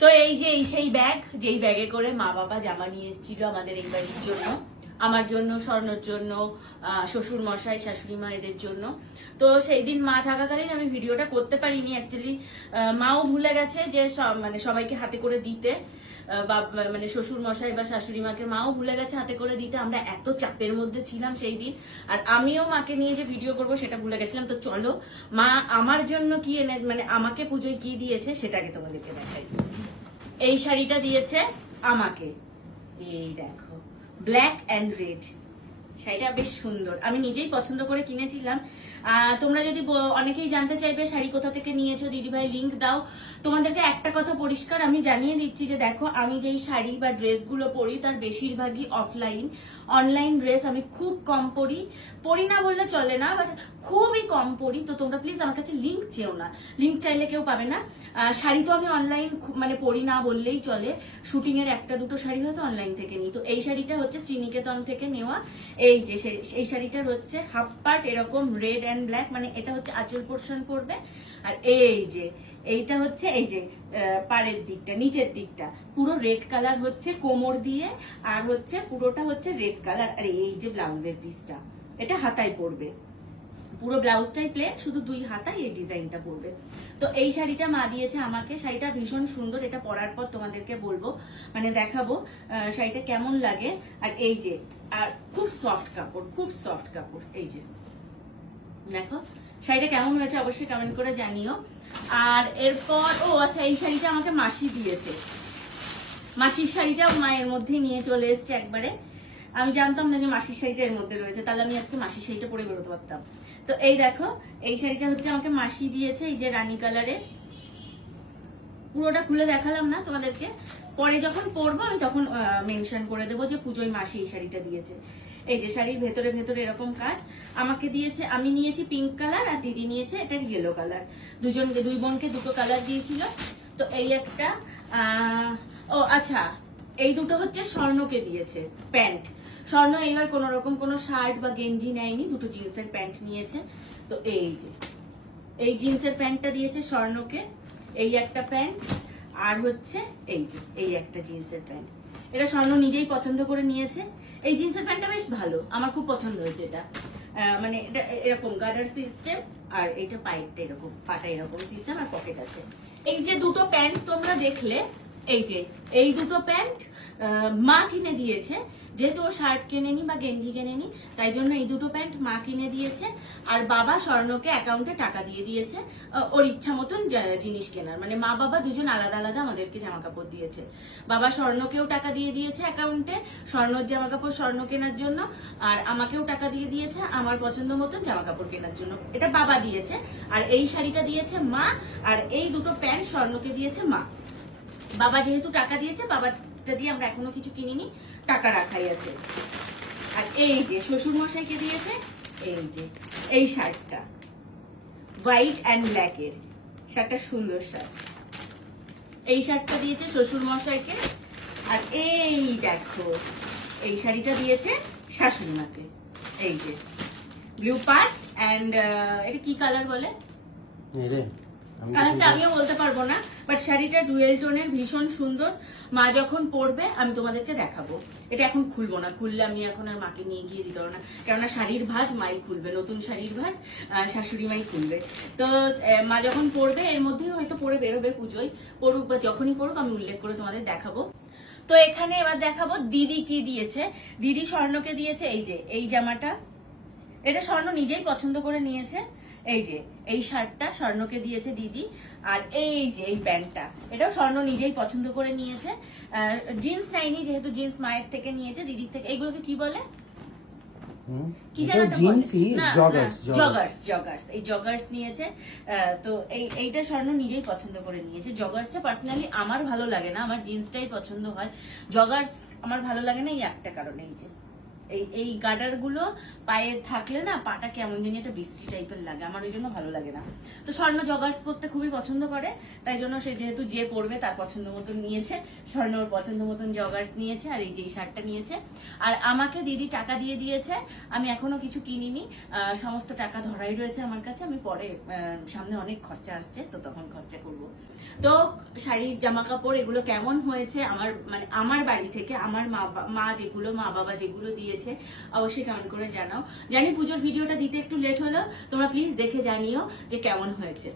তো এই যে এই সেই ব্যাগ, যেই ব্যাগে করে মা বাবা জামা নিয়ে এসেছিল আমাদের এই বাড়ির জন্য, আমার জন্য, স্বর্ণর জন্য, শ্বশুর মশাই, শাশুড়ি মা এদের জন্য। তো সেই দিন মা থাকাকালীন আমি ভিডিওটা করতে পারিনি অ্যাকচুয়ালি। মাও ভুলে গেছে যে মানে সবাইকে হাতে করে দিতে, বা মানে শ্বশুর মশাই বা শাশুড়ি মাকে মাও ভুলে গেছে হাতে করে দিতে। আমরা এত চাপের মধ্যে ছিলাম সেই দিন, আর আমিও মাকে নিয়ে যে ভিডিও করবো সেটা ভুলে গেছিলাম। তো চলো মা আমার জন্য কি এনে, মানে আমাকে পুজোয় কি দিয়েছে সেটাকে তোমাদেরকে দেখাই। এই শাড়িটা দিয়েছে আমাকে, এই দেখো, ব্ল্যাক অ্যান্ড রেড। শাড়িটা বেশ সুন্দর, আমি নিজেই পছন্দ করে কিনেছিলাম। তোমরা যদি অনেকেই জানতে চাইবে শাড়ি কোথা থেকে নিয়েছো, দিদিভাই লিংক দাও। তোমাদেরকে একটা কথা পরিষ্কার আমি জানিয়ে দিচ্ছি যে দেখো, আমি যেই শাড়ি বা ড্রেসগুলো পরি তার বেশিরভাগই অফলাইন। অনলাইন ড্রেস আমি খুব কম পরি না বললে চলে না, বাট খুবই কম পরি। তো তোমরা প্লিজ আমার কাছে লিংক চেও না, লিংক চাইলে কেউ পাবে না। শাড়ি তো আমি অনলাইন মানে পরি না বললেই চলে, শুটিং এর একটা দুটো শাড়ি হয়তো অনলাইন থেকে নিই। তো এই শাড়িটা হচ্ছে শ্রীনিকেতন থেকে নেওয়া। এই যে এই শাড়িটার হচ্ছে হাফ পার্ট এরকম রেড অ্যান্ড ব্ল্যাক, মানে এটা হচ্ছে আঁচল পোর্শন পড়বে। আর এই যে এইটা হচ্ছে এই যে পাড়ের দিকটা, নিচের দিকটা পুরো রেড কালার হচ্ছে কোমর দিয়ে, আর হচ্ছে পুরোটা হচ্ছে রেড কালার। আর এই যে ব্লাউজের পিসটা, এটা হাতায় পড়বে, পুরো ব্লাউজটাই প্লেন, শুধু দুই হাতায় এই ডিজাইনটা পড়বে। তো এই শাড়িটা মা দিয়েছে আমাকে। শাড়িটা ভীষণ সুন্দর, এটা পরার পর তোমাদেরকে বলবো, মানে দেখাবো শাড়িটা কেমন লাগে। আর এই যে, আর খুব সফট কাপড়, খুব সফট কাপড়। এই যে দেখো শাড়িটা কেমন হয়েছে অবশ্যই কমেন্ট করে জানিও। আর এরপর আচ্ছা, এই শাড়িটা আমাকে মাসি দিয়েছে। মাসির শাড়িটা মায়ের মধ্যেই নিয়ে চলে এসছে একবারে। আমি জানতাম না যে মাসির শাড়িটা এর মধ্যে রয়েছে, তাহলে আমি আজকে মাসির শাড়িটা পরে বেরোতে পারতাম। তো এই দেখো, এই শাড়িটা হচ্ছে আমাকে মাসি দিয়েছে, এই যে রানী কালারের। পুরোটা খুলে দেখালাম না তোমাদেরকে, পরে যখন পরবো আমি তখন মেনশন করে দেবো যে পুজোয় মাসি এই শাড়িটা দিয়েছে। এই যে শাড়ির ভেতরে ভেতরে এরকম কাজ আমাকে দিয়েছে। আমি নিয়েছি পিঙ্ক কালার, আর দিদি নিয়েছে এটা ইয়েলো কালার। দুই বোনকে দুটো কালার দিয়েছিল। তো এই একটা আচ্ছা, এই দুটো হচ্ছে স্বর্ণকে দিয়েছে প্যান্ট। স্বর্ণ এইবার কোন রকম কোনো শার্ট বা গেঞ্জি নেয়নি, দুটো জিন্সের প্যান্ট নিয়েছে। তো এই যে এই জিন্সের প্যান্টটা দিয়েছে স্বর্ণকে, এই একটা প্যান্ট, আর হচ্ছে এই যে এই একটা জিন্সের প্যান্ট। এটা স্বর্ণ নিজেই পছন্দ করে নিয়েছে। এই জিন্সের প্যান্টটা বেশ ভালো, আমার খুব পছন্দ হয়েছে এটা। মানে এটা এরকম গার্ডার সিস্টেম, আর এইটা পাইপটা এরকম পাটা এরকম সিস্টেম, আর পকেট আছে। এই যে দুটো প্যান্ট তোমরা দেখলে, এই যে এই দুটো প্যান্ট মা কিনে দিয়েছে। যেহেতু ও শার্ট কেনেনি বা গেঞ্জি কেনেনি, তাই জন্য এই দুটো প্যান্ট মা কিনে দিয়েছে। আর বাবা স্বর্ণকে অ্যাকাউন্টে টাকা দিয়ে দিয়েছে ওর ইচ্ছা মতন জিনিস কেনার। মানে মা বাবা দুজন আলাদা আলাদা আমাদেরকে জামা কাপড় দিয়েছে। বাবা স্বর্ণকেও টাকা দিয়ে দিয়েছে অ্যাকাউন্টে স্বর্ণর জামা কাপড় স্বর্ণ কেনার জন্য, আর আমাকেও টাকা দিয়ে দিয়েছে আমার পছন্দ মতন জামা কাপড় কেনার জন্য। এটা বাবা দিয়েছে। আর এই শাড়িটা দিয়েছে মা, আর এই দুটো প্যান্ট স্বর্ণকে দিয়েছে মা। বাবা যেহেতু টাকা দিয়েছে, বাবাটা দিয়ে আমরা এখনো কিছু কিনিনি, টাকা রাখাই আছে। আর এই যে শ্বশুর মশাইকে দিয়েছে এই যে এই শার্টটা, হোয়াইট অ্যান্ড ব্ল্যাক এর শার্টটা, সুন্দর শার্ট। এই শার্টটা দিয়েছে শ্বশুর মশাইকে। আর এই দেখো, এই শাড়িটা দিয়েছে শাশুড়ি মাকে। এই যে ব্লু পার্ট অ্যান্ড এটা কি কালার বলে, কালারটা আমিও বলতে পারবো না, বাট শাড়িটা ডুয়েল টোনের, ভীষণ সুন্দর। মা যখন পরবে আমি তোমাদেরকে দেখাবো। এটা এখন খুলবো না, খুললে আমি এখন আর মাকে নিয়ে গিয়ে দিতে পারবো না, কেননা শাড়ির ভাঁজ মাই খুলবে, নতুন শাড়ির ভাঁজ শাশুড়ি মাই খুলবে। তো মা যখন পরবে এর মধ্যেই হয়তো পরে বেরোবে, পুজোয় পড়ুক বা যখনই পড়ুক আমি উল্লেখ করে তোমাদের দেখাবো। তো এখানে এবার দেখাবো দিদি কি দিয়েছে। দিদি স্বর্ণকে দিয়েছে এই যে এই জামাটা, এটা স্বর্ণ নিজেই পছন্দ করে নিয়েছে। এই যে এই শার্টটা স্বর্ণকে দিয়েছে দিদি। আর এই যে এই প্যান্টটা, এটাও স্বর্ণ নিজেই পছন্দ করে নিয়েছে। জিন্স নেয়নি, যেহেতু জিন্স মায়ের থেকে নিয়েছে, দিদির থেকে। এগুলোকে কি বলে, কি জগার্স, এই জগার্স নিয়েছে। তো এইটা স্বর্ণ নিজেই পছন্দ করে নিয়েছে। জগার্সটা পার্সোনালি আমার ভালো লাগে না, আমার জিন্সটাই পছন্দ হয়। জগার্স আমার ভালো লাগে না এই একটা কারণে, এই যে এই গার্ডার গুলো পায়ে থাকলে না পাটা কেমন জানি একটা বিশ্রী টাইপের লাগে, আমার ওই জন্য ভালো লাগে না। তো স্বর্ণ জগার্স পরতে খুবই পছন্দ করে, তাই জন্য সে যেহেতু যে পরবে তার পছন্দ মতন নিয়েছে, স্বর্ণ ওর পছন্দ মতন জগার্স নিয়েছে, আর এই যে এই শার্টটা নিয়েছে। আর আমাকে দিদি টাকা দিয়ে দিয়েছে, আমি এখনো কিছু কিনিনি, সমস্ত টাকা ধরাই রয়েছে আমার কাছে। আমি পরে সামনে অনেক খরচা আসছে, তো তখন খরচা করব। তো শাড়ির জামা কাপড় এগুলো কেমন হয়েছে আমার মানে আমার বাড়ি থেকে আমার মা যেগুলো মা বাবা যেগুলো দিয়েছে অবশ্যই কমেন্ট করে জানাও। জানি পুজোর ভিডিওটা দিতে একটু লেট হলো, তোমরা প্লিজ দেখে জানিও যে কেমন হয়েছে।